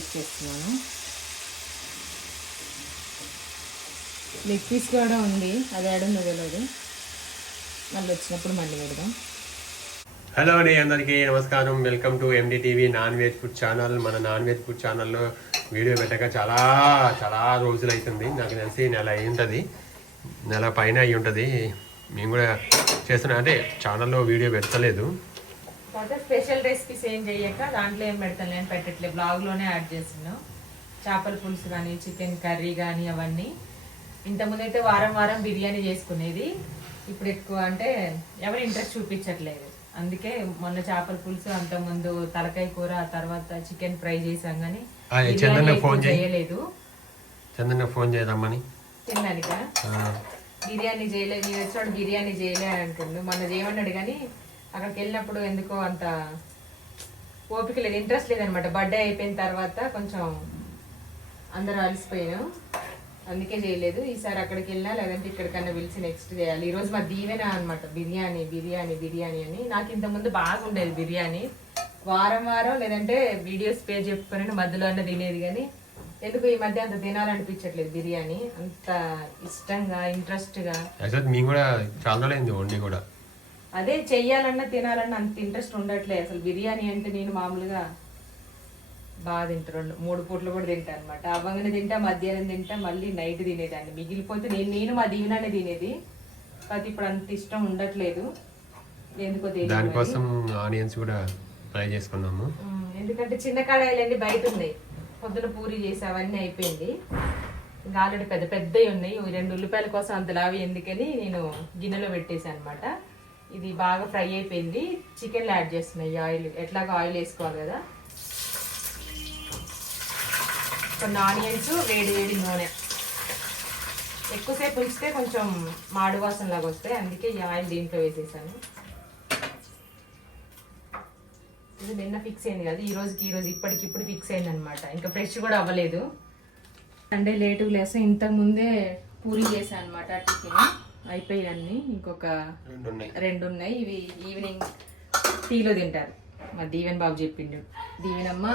ఇచ్చేస్తున్నాను. Leg piece కూడా ఉంది. అది ఏడుందో తెలియదు మళ్ళీ వచ్చినప్పుడు మళ్ళీ పెడదాం. హలో అండి అందరికీ నమస్కారం. Welcome to MD TV non veg food channel మన నాన్ వెజ్ ఫుడ్ ఛానల్లో వీడియో పెట్టక చాలా చాలా రోజులు అవుతుంది నాకు తెలిసి నెల అయి ఉంటుంది. నెల పైన అయి ఉంటుంది. మేము కూడా చేస్తున్నాం అంటే ఛానల్లో వీడియో పెట్టలేదు. తర్వాత స్పెషల్ రెసిపీస్ ఏం చేయక దాంట్లో ఏం పెడతాను నేను పెట్టట్లేదు బ్లాగ్లోనే యాడ్ చేస్తున్నాం. చేపల పులుసు కానీ చికెన్ కర్రీ కానీ అవన్నీ. ఇంతకుముందు అయితే వారం వారం బిర్యానీ చేసుకునేది. ఇప్పుడు ఎక్కువ అంటే ఎవరు ఇంట్రెస్ట్ చూపించట్లేదు. అందుకే మొన్న చేపల పులుసు అంతకుముందు తలకాయ కూర తర్వాత చికెన్ ఫ్రై చేసాం కానీ ఫోన్ చేయి. చేయలేదు. చందన ఫోన్ చేద్దామని తిన్నానికా? ఆ, బిర్యానీ చేయలే. నేను వచ్చినప్పుడు బిర్యానీ చేయలే అంటుండు. మొన్న చేయమన్నాడు కానీ అక్కడికి వెళ్ళినప్పుడు ఎందుకో అంత ఓపిక లేదు ఇంట్రెస్ట్ లేదనమాట బర్త్డే అయిపోయిన తర్వాత కొంచెం అందరూ అలసిపోయాను. అందుకే చేయలేదు. ఈసారి అక్కడికి వెళ్ళినా లేదంటే ఇక్కడికన్నా పిలిచి నెక్స్ట్ చేయాలి. ఈరోజు మా దీవెన అనమాట బిర్యానీ బిర్యానీ బిర్యానీ అని. నాకు ఇంతకుముందు బాగుండేది బిర్యానీ. వారం వారం లేదంటే వీడియోస్ పే చెప్పుకొని మధ్యలో అన్న తినేది కానీ ఎందుకు ఈ మధ్య అంత తినాలనిపించట్లేదు బిర్యానీ. అంత ఇష్టంగా ఇంట్రెస్ట్గా మేము కూడా చాలా వండి కూడా. అదే చెయ్యాలన్నా తినాలన్నా అంత ఇంట్రెస్ట్ ఉండట్లేదు అసలు బిర్యానీ అంటే నేను మామూలుగా బాగా తింటా రెండు మూడు పూట్లు కూడా తింటా అనమాట అవ్వగానే తింటా మధ్యాహ్నం తింటా మళ్ళీ నైట్ తినేదాన్ని. మిగిలిపోతే నేను నేను మా దీవెనానే తినేది. కాకపోతే ఇప్పుడు అంత ఇష్టం ఉండట్లేదు. ఎందుకో తెలియదు. దానికోసం ఆనియన్స్ కూడా ఫ్రై చేసుకున్నాము ఎందుకంటే చిన్న కడాయిలన్నీ బయట ఉన్నాయి. పొద్దున పూరి చేసి అవన్నీ అయిపోయింది. ఇంకా ఆల్రెడీ పెద్ద పెద్దవి ఉన్నాయి. రెండు ఉల్లిపాయల కోసం అంత లావి ఎందుకని నేను గిన్నెలో పెట్టేసాను అనమాట ఇది బాగా ఫ్రై అయిపోయింది. చికెన్ యాడ్ చేస్తున్నాయి ఆయిల్. ఎట్లాగో ఆయిల్ వేసుకోవాలి కదా. కొన్ని ఆనియన్స్ వేడి వేడి నూనె. ఎక్కువసేపు ఉంచితే కొంచెం మాడు వాసన లాగా వస్తాయి. అందుకే ఈ ఆయిల్ దీంట్లో వేసేసాను. ఇది నిన్న ఫిక్స్ అయింది కదా. ఈ రోజుకి ఈ రోజు ఇప్పటికి ఇప్పుడు ఫిక్స్ అయింది అనమాట ఇంకా ఫ్రెష్ కూడా అవ్వలేదు. సండే లేటు లేస్తే ఇంతకు ముందే పూరి చేశాను అనమాట టిఫిన్. అయిపోయి అన్ని ఇంకొక రెండు ఉన్నాయి రెండు ఉన్నాయి ఇవి ఈవినింగ్ టీలో తింటారు. మా దీవెన్ బాబు చెప్పిండు. దీవెనమ్మ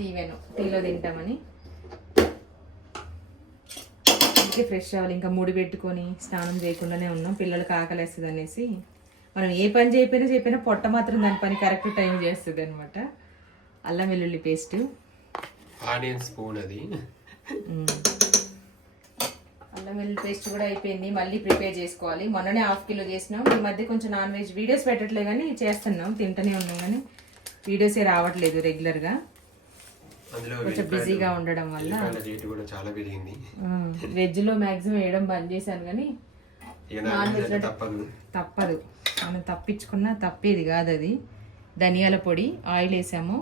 దీవెను టీలో తింటామని. అందుకే ఫ్రెష్ అవ్వాలి. ఇంకా ముడి పెట్టుకొని స్నానం చేయకుండానే ఉన్నాం. పిల్లలకి ఆకలేస్తుంది అనేసి మనం ఏ పని చేయకపోయినా చెప్పినా పొట్ట మాత్రం దాని పని కరెక్ట్ టైం చేస్తుంది అనమాట అల్లం వెల్లుల్లి పేస్ట్. ఆనియన్ స్పూన్ అది. అల్లం వెల్లుల్లి పేస్ట్ కూడా అయిపోయింది. మళ్ళీ ప్రిపేర్ చేసుకోవాలి. మొన్ననే హాఫ్ కిలో చేసినాం. ఈ మధ్య కొంచెం నాన్ వెజ్ వీడియోస్ పెట్టట్లే కానీ చేస్తున్నాం. తింటూనే ఉన్నాం కానీ వీడియోసే రావట్లేదు రెగ్యులర్గా. కొంచెం బిజీగా ఉండడం వల్ల చాలా పెరిగింది. వెజ్లో మ్యాక్సిమం వేయడం బంద్ చేశాను కానీ నాన్ వెజ్ తప్పదు. మనం తప్పించుకున్నా తప్పేది కాదు అది. ధనియాల పొడి ఆయిల్ వేసాము.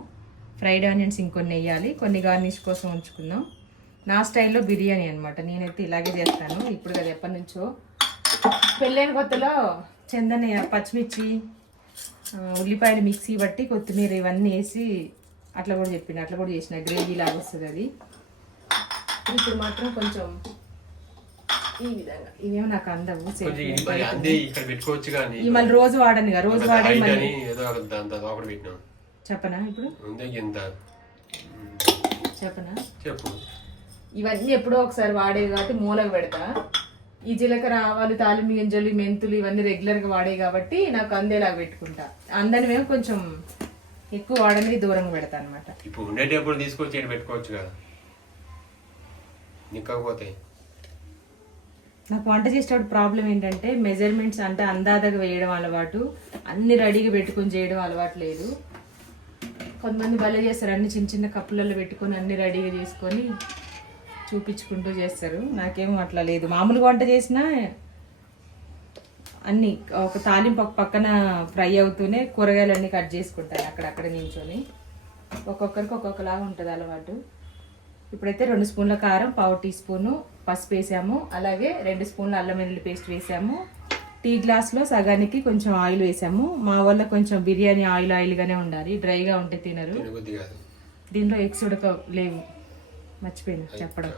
ఫ్రైడ్ ఆనియన్స్ ఇంకొన్ని వేయాలి. కొన్ని గార్నిష్ కోసం ఉంచుకుందాం. నా స్టైల్లో బిర్యానీ అనమాట నేనైతే ఇలాగే చేస్తాను. ఇప్పుడు కదా ఎప్పటి నుంచో పెళ్ళైన కొత్తలో చందని పచ్చిమిర్చి ఉల్లిపాయలు మిక్సీ బట్టి కొత్తిమీర ఇవన్నీ వేసి అట్లా కూడా చెప్పిండు అట్లా కూడా చేసిన. గ్రేవీ లాగా వస్తుంది అది. ఇప్పుడు మాత్రం కొంచెం ఈ విధంగా. ఇవేమో నాకు అందవు ఈ మళ్ళీ రోజు వాడను రోజు వాడే మళ్ళీ చెప్పనా ఇప్పుడు? చెప్పనా? చెప్పు. ఇవన్నీ ఎప్పుడో ఒకసారి వాడేవి కాబట్టి మూలకు పెడతా. ఈ జీలకర్ర ఆవాలు తాలింపు గింజలు మెంతులు ఇవన్నీ రెగ్యులర్గా వాడే కాబట్టి నాకు అందేలాగా పెట్టుకుంటా. అందని మేము కొంచెం ఎక్కువ వాడని దూరంగా పెడతా అనమాట ఇప్పుడు ఉండేటప్పుడు తీసుకొచ్చి పెట్టుకోవచ్చు కదా. నిక్కకపోతే. నాకు వంట చేసేటప్పుడు ప్రాబ్లం ఏంటంటే మెజర్మెంట్స్ అంటే అందాదగా వేయడం అలవాటు అన్ని రెడీగా పెట్టుకొని చేయడం అలవాటు లేదు. కొంతమంది భలే చేస్తారు అన్ని చిన్న చిన్న కప్పులలో పెట్టుకొని అన్ని రెడీగా చేసుకొని చూపించుకుంటూ చేస్తారు. నాకేమో అట్లా లేదు. మామూలుగా వంట చేసినా అన్ని ఒక తాలింపు ఒక పక్కన ఫ్రై అవుతూనే కూరగాయలన్నీ కట్ చేసుకుంటాను అక్కడక్కడ నించొని. ఒక్కొక్కరికి ఒక్కొక్కలాగా ఉంటుంది అలవాటు. ఇప్పుడైతే రెండు స్పూన్ల కారం పావు టీ స్పూను పసుపు వేసాము. అలాగే రెండు స్పూన్ల అల్లం వెల్లుల్లి పేస్ట్ వేసాము. టీ గ్లాస్లో సగానికి కొంచెం ఆయిల్ వేసాము. మా వల్ల కొంచెం బిర్యానీ ఆయిల్ ఆయిల్గానే ఉండాలి. డ్రైగా ఉంటే తినరు. దీంట్లో ఎగ్స్ ఉడక లేవు. మర్చిపోయినా చెప్పడం.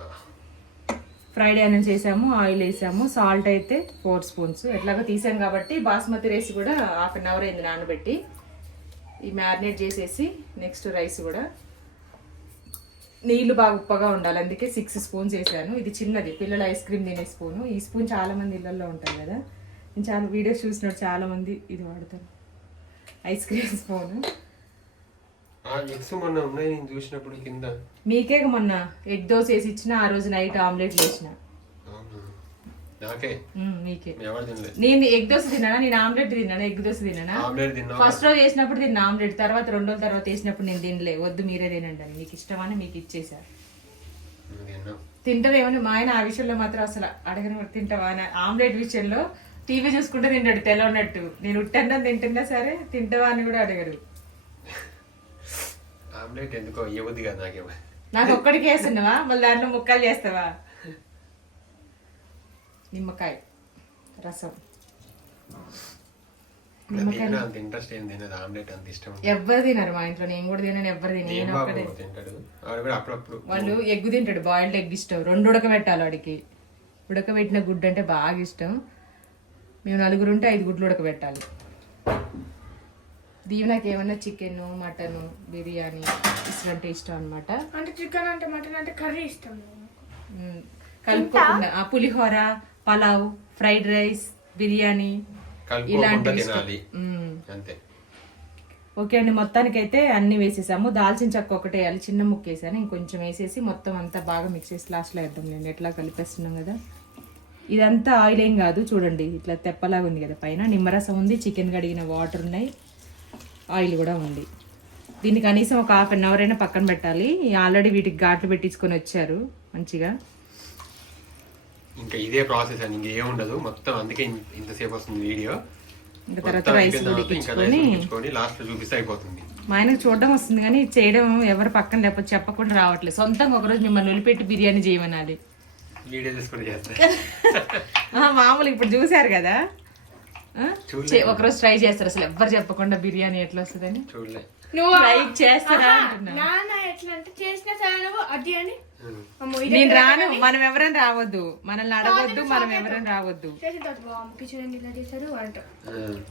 ఫ్రైడ్ అనేది చేసాము ఆయిల్ వేసాము సాల్ట్ అయితే ఫోర్ స్పూన్స్. ఎట్లాగో తీసాం కాబట్టి బాస్మతి రైస్ కూడా హాఫ్ అన్ అవర్ అయింది నానబెట్టి. ఈ మ్యారినేట్ చేసేసి నెక్స్ట్ రైస్ కూడా. నీళ్ళు బాగా ఉప్పగా ఉండాలి అందుకే సిక్స్ స్పూన్స్ వేసాను. ఇది చిన్నది పిల్లలు ఐస్ క్రీమ్ తినే స్పూను. ఈ స్పూన్ చాలామంది ఇళ్ళల్లో ఉంటుంది కదా. నేను చాలా వీడియోస్ చూసినట్టు చాలామంది ఇది వాడతాను ఐస్ క్రీమ్ స్పూన్. ఆ ఎగ్స్ మొన్న ఉన్నాయి నేను చూసినప్పుడు కింద. మీకే మొన్న ఎగ్ దోశ వేసి ఇచ్చిన ఆ రోజు నైట్ ఆమ్లెట్ వేసిన నాకే? మీకే. ఎవరు తినలేదు నేను ఎగ్ దోశ తిన్నానా? నేను ఆమ్లెట్ తిన్నాను? ఎగ్ దోశ తిన్నానా? ఆమ్లెట్ తిన్నా ఫస్ట్ రోజు వేసినప్పుడు తిన్నా ఆమ్లెట్ తర్వాత రెండు తర్వాత వేసినప్పుడు నేను తినలే. వద్దు మీరే తినండి అని. మీకు ఇష్టమని మీకు ఇచ్చేసారు తిన్నా. తింటారేమని మా ఆయన ఆ విషయంలో మాత్రం అసలు అడగను. తింటావా ఆమ్లెట్ విషయంలో టీవీ చూసుకుంటే తింటాడు తెలవనట్టు నేను ఉట్టన్నా తింటున్నా సరే తింటావా అని కూడా అడగరు ఆమ్లెట్ ఎందుకో ఇవ్వద్దు కదా నాకేమో. నాకు ఒక్కడికి వేస్తున్నావా మళ్ళీ దాంట్లో ముక్కలు చేస్తావా? నిమ్మకాయ రసం. తిన్నా అంత ఇంట్రెస్ట్ ఏం తినదు ఆమ్లెట్ అంత ఇష్టం ఎవ్వరు తినరు మా ఇంట్లో నేను కూడా తినను ఎవ్వరు తిన నేను నేను తింటాడు. ఆవిడ కూడా అప్పుడప్పుడు వాళ్ళు ఎగ్గు తింటాడు బాయిల్డ్ ఎగ్ ఇష్టం. రెండు ఉడకబెట్టాలి వాడికి ఉడకబెట్టిన గుడ్డు అంటే బాగా ఇష్టం. మేము నలుగురు ఉంటే ఐదు గుడ్లు ఉడకబెట్టాలి. దీవెనకి ఏమన్నా చికెన్ మటన్ బిర్యానీ ఇష్టం ఇష్టం అనమాట అంటే చికెన్ అంటే మటన్ అంటే కర్రీ ఇష్టం కలుపుకోకుండా ఆ, పులిహోర పలావ్ ఫ్రైడ్ రైస్ బిర్యానీ ఇలాంటివి. అంతే. ఓకే అండి మొత్తానికైతే అన్ని వేసేసాము. దాల్చిన చెక్క ఒకటే వేయాలి. చిన్న ముక్క వేసాను ఇంకొంచెం వేసేసి మొత్తం అంతా బాగా మిక్స్ చేసి లాస్ట్లో వేద్దాం నేను ఎట్లా కలిపేస్తున్నాం కదా? ఇదంతా ఆయిల్ ఏం కాదు. చూడండి ఇట్లా తెప్పలాగా ఉంది కదా పైన. నిమ్మరసం ఉంది. చికెన్ కడిగిన వాటర్ ఉన్నాయి. ఆయిల్ కూడా ఉంది. దీన్ని కనీసం ఒక హాఫ్ అన్ అవర్ అయినా పక్కన పెట్టాలి. ఆల్రెడీ వీటికి ఘాట్లు పెట్టించుకొని వచ్చారు మంచిగా. ఇంకా ఇదే ప్రాసెస్ అని ఇంకేం ఉండదు మొత్తం అందుకే ఇంతసేపు వస్తుంది వీడియో. ఇంకా తర్వాత రైస్ ఉడికించుకొని లాస్ట్ చూపిస్తే అయిపోతుంది. మా ఆయనకు చూడడం వస్తుంది కానీ చేయడం ఎవరు పక్కన లేకపోతే చెప్పకుండా రావట్లేదు. సొంతంగా ఒకరోజు మిమ్మల్ని వదిలిపెట్టి బిర్యానీ చేయమనాలి. వీడియో చేస్తా. మామూలు ఇప్పుడు చూసారు కదా? ఒకరోజు ట్రై చేస్తారు అసలు. ఎవ్వరు చెప్పకుండా బిర్యానీ ఎట్లా వస్తుందని. నువ్వు ట్రై చేస్తారా అంటున్నా. నాన్న ఎట్లా అంటే చేసిన సరే నువ్వు అది అని. ఉమ్. అమ్మో ఇది నేను రాను. మనం ఎవరైనా రావద్దు. మనల్ని అడగొద్దు మనం ఎవరైనా రావద్దు.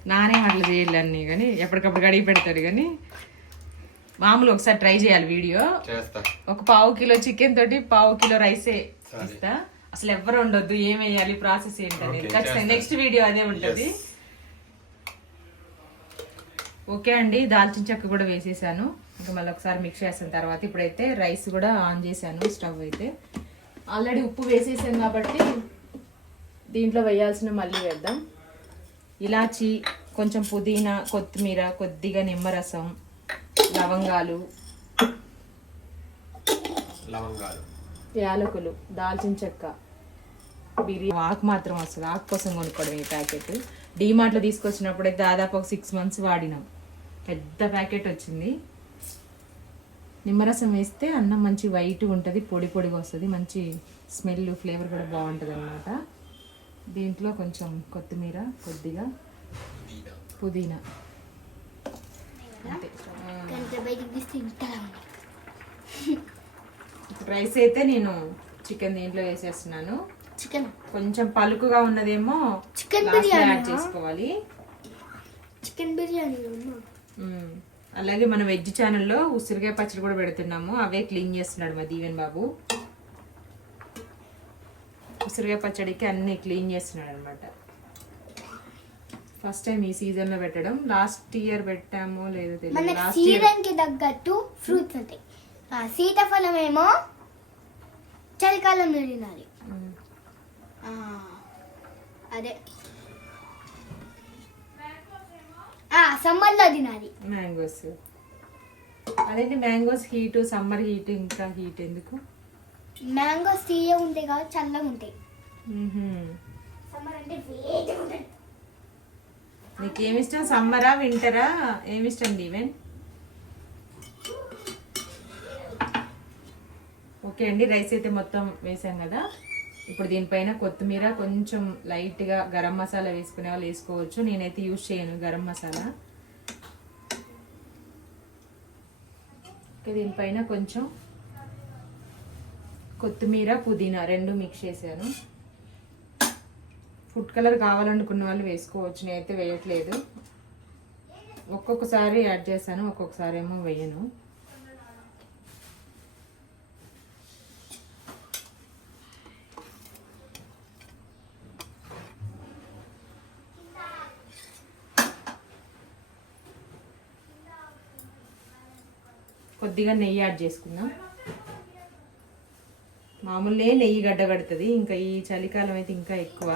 నానే అట్లా చేయాలి అన్ని కానీ ఎప్పటికప్పుడు గడిగి పెడతాడు కానీ మామూలు ఒకసారి ట్రై చేయాలి వీడియో. చేస్తా. ఒక పావు కిలో చికెన్ తోటి పావు కిలో రైసే. ఇస్తా. అసలు ఎవ్వరు ఉండొద్దు ఏం వేయాలి? ప్రాసెస్ ఏంటనేది. ఖచ్చితంగా. నెక్స్ట్ వీడియో అదే ఉంటది. ఓకే అండి దాల్చిన చెక్క కూడా వేసేసాను. ఇంకా మళ్ళీ ఒకసారి మిక్స్ చేసిన తర్వాత ఇప్పుడైతే రైస్ కూడా ఆన్ చేశాను స్టవ్ అయితే. ఆల్రెడీ ఉప్పు వేసేసాను కాబట్టి దీంట్లో వేయాల్సిన మళ్ళీ వేద్దాం. ఇలాచి కొంచెం పుదీనా కొత్తిమీర కొద్దిగా నిమ్మరసం లవంగాలు లవంగాలు. యాలకులు దాల్చిన చెక్క బిర్యానీ. ఆకు మాత్రం వస్తుంది ఆకు కోసం కొనుక్కోవడం ఈ ప్యాకెట్. డీమార్ట్లో తీసుకొచ్చినప్పుడు అయితే దాదాపు ఒక సిక్స్ మంత్స్ వాడినాం. పెద్ద ప్యాకెట్ వచ్చింది. నిమ్మరసం వేస్తే అన్నం మంచి వైట్ ఉంటుంది పొడి పొడిగా వస్తుంది మంచి స్మెల్ ఫ్లేవర్ కూడా బాగుంటుంది అనమాట దీంట్లో కొంచెం కొత్తిమీర కొద్దిగా పుదీనా. ఇప్పుడు రైస్ అయితే నేను చికెన్ దీంట్లో వేసేస్తున్నాను. చికెన్. కొంచెం పలుకుగా ఉన్నదేమో చికెన్ బిర్యానీ యాడ్ చేసుకోవాలి. చికెన్ బిర్యానీ. అలాగే మన వెజ్ ఛానల్లో ఉసిరికాయ పచ్చడి కూడా పెడుతున్నాము. అవే క్లీన్ చేస్తున్నాడు మా దీవెన్ బాబు. ఉసిరికాయ పచ్చడికి అన్ని క్లీన్ చేస్తున్నాడు అనమాట ఫస్ట్ టైం ఈ సీజన్లో పెట్టడం. లాస్ట్ ఇయర్ పెట్టామో లేదో తెలియదు. లాస్ట్ సీజన్కి తగ్గట్టు ఫ్రూట్స్ ఉంటాయి. సీతాఫలం ఏమో చలికాలంలో తినాలి. అదే. సమ్మర్లో తినాలి. మ్యాంగోస్ అదేంటి మ్యాంగోస్ హీట్ సమ్మర్ హీట్ ఇంకా హీట్ ఎందుకు? మ్యాంగోస్ తీయ ఉంటాయి కాబట్టి చల్లగా ఉంటాయి. సమ్మర్ అంటే నీకు ఏమి ఇష్టం సమ్మరా వింటరా ఏమి ఇష్టం దీవెన్? ఓకే అండి రైస్ అయితే మొత్తం వేసాం కదా. ఇప్పుడు దీనిపైన కొత్తిమీర కొంచెం లైట్గా గరం మసాలా వేసుకునే వాళ్ళు వేసుకోవచ్చు. నేనైతే యూజ్ చేయను గరం మసాలా. దీనిపైన కొంచెం కొత్తిమీర పుదీనా రెండు మిక్స్ చేశాను. ఫుడ్ కలర్ కావాలనుకున్న వాళ్ళు వేసుకోవచ్చు. నేనైతే వేయట్లేదు. ఒక్కొక్కసారి యాడ్ చేశాను ఒక్కొక్కసారి ఏమో వేయను. కొద్దిగా నెయ్యి యాడ్ చేసుకుందాం. మామూలే నెయ్యి గడ్డ పడుతుంది ఇంకా ఈ చలికాలం అయితే ఇంకా ఎక్కువ.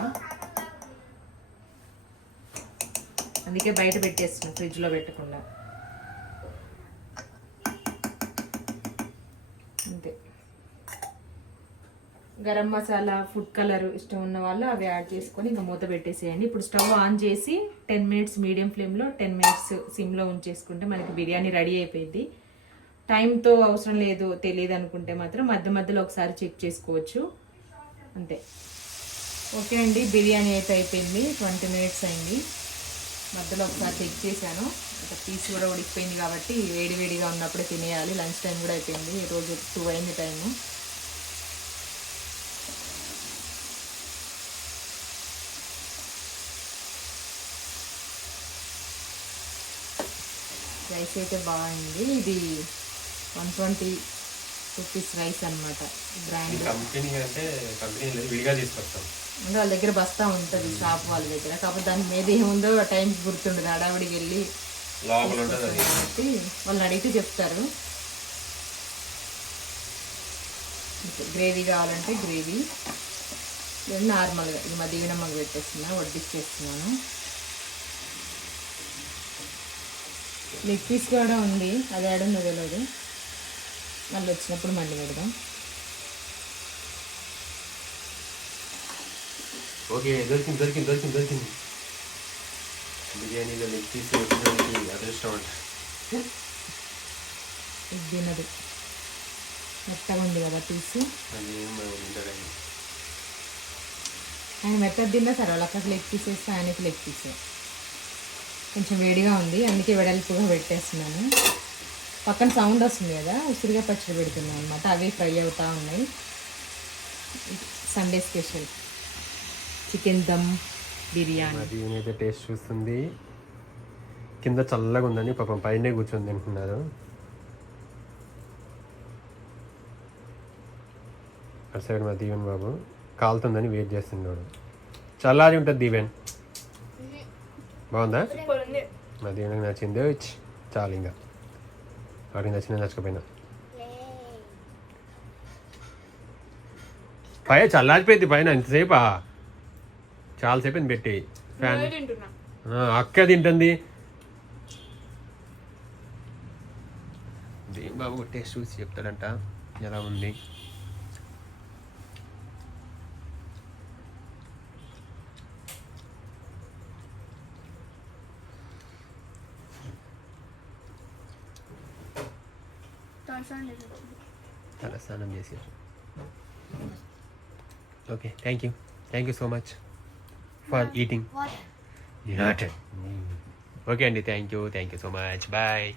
అందుకే బయట పెట్టేస్తున్నాం ఫ్రిడ్జ్లో పెట్టకుండా. అంతే. గరం మసాలా ఫుడ్ కలర్ ఇష్టం ఉన్న వాళ్ళు అవి యాడ్ చేసుకొని ఇంకా మూత పెట్టేసేయండి. ఇప్పుడు స్టవ్ ఆన్ చేసి టెన్ మినిట్స్ మీడియం ఫ్లేమ్లో టెన్ మినిట్స్ సిమ్లో ఉంచేసుకుంటే మనకి బిర్యానీ రెడీ అయిపోయింది. టైంతో అవసరం లేదు తెలియదు అనుకుంటే మాత్రం మధ్య మధ్యలో ఒకసారి చెక్ చేసుకోవచ్చు. అంతే. ఓకే అండి బిర్యానీ అయితే అయిపోయింది. ట్వంటీ మినిట్స్ అయింది. మధ్యలో ఒకసారి చెక్ చేశాను. ఒక పీస్ కూడా ఉడికిపోయింది కాబట్టి వేడి వేడిగా ఉన్నప్పుడే తినేయాలి. లంచ్ టైం కూడా అయిపోయింది. ఈరోజు రోజు టూ అయింది టైము రైస్ అయితే బాగుంది. ఇది వన్ ట్వంటీ రూపీస్ రైస్ అనమాట బ్రాండ్. కంపెనీ అంటే కంపెనీ విడిగా తీసుకొస్తాం. అంటే వాళ్ళ దగ్గర బస్తా ఉంటుంది షాప్ వాళ్ళ దగ్గర. కాకపోతే దాని మీద ఏముందో టైం గుర్తుండదు. హడావిడికి వెళ్ళి లోపల కాబట్టి వాళ్ళని అడిగితే చెప్తారు. గ్రేవీ కావాలంటే గ్రేవీ. లేదు నార్మల్గా ఈ మధ్యనమ్మకి పెట్టేస్తున్నా వడ్డిచ్చేస్తున్నాను. లెగ్ పీస్ కూడా ఉంది. అది ఏడుందో తెలియదు మళ్ళీ వచ్చినప్పుడు మళ్ళీ పెడదాం. ఓకే దొరికింది దొరికింది దొరికింది దొరికింది. బిర్యానీలో లెగ్ పీస్ వచ్చినకి అదృష్టం అంట. ఇది తినదు. మెత్తగా ఉంది కదా పీసు అది ఉంటుంది ఆయన? మెత్తగా తిన్నా సరే వాళ్ళ అక్కకి లెగ్ పీస్ వేస్తే ఆయనకి లెగ్ పీస్ కొంచెం వేడిగా ఉంది అందుకే వెడల్పుగా పెట్టేస్తున్నాను. పక్కన సౌండ్ వస్తుంది కదా ఉసిరిగా పచ్చడి పెడుతున్నాను అనమాట అవి ఫ్రై అవుతా ఉన్నాయి. Sunday special chicken dum biryani taste చూస్తుంది. కింద చల్లగా ఉందని పాపం పైనే కూర్చొని తింటున్నారు. అటు సైడ్ మా దీవెన్ బాబు కాలుతుందని వెయిట్ చేస్తున్నాడు. చల్లారి ఉంటుంది దీవెన్. బాగుందా? మా దీవెనకి నచ్చింది. చాలు ఇంకా. వాడికి నచ్చిన నచ్చకపోయినా పై చల్లారిపోయింది పైన ఎంతసేపా చాలాసేపు అయింది పెట్టి. ఫ్యాన్. ఆ, అక్క తింటుంది. దేం బాబు టేస్ట్ చూసి చెప్తాడంట. ఎలా ఉంది? చాలా స్నానం చేసారు okay thank you thank you so much for eating okay అండి thank you thank you so much bye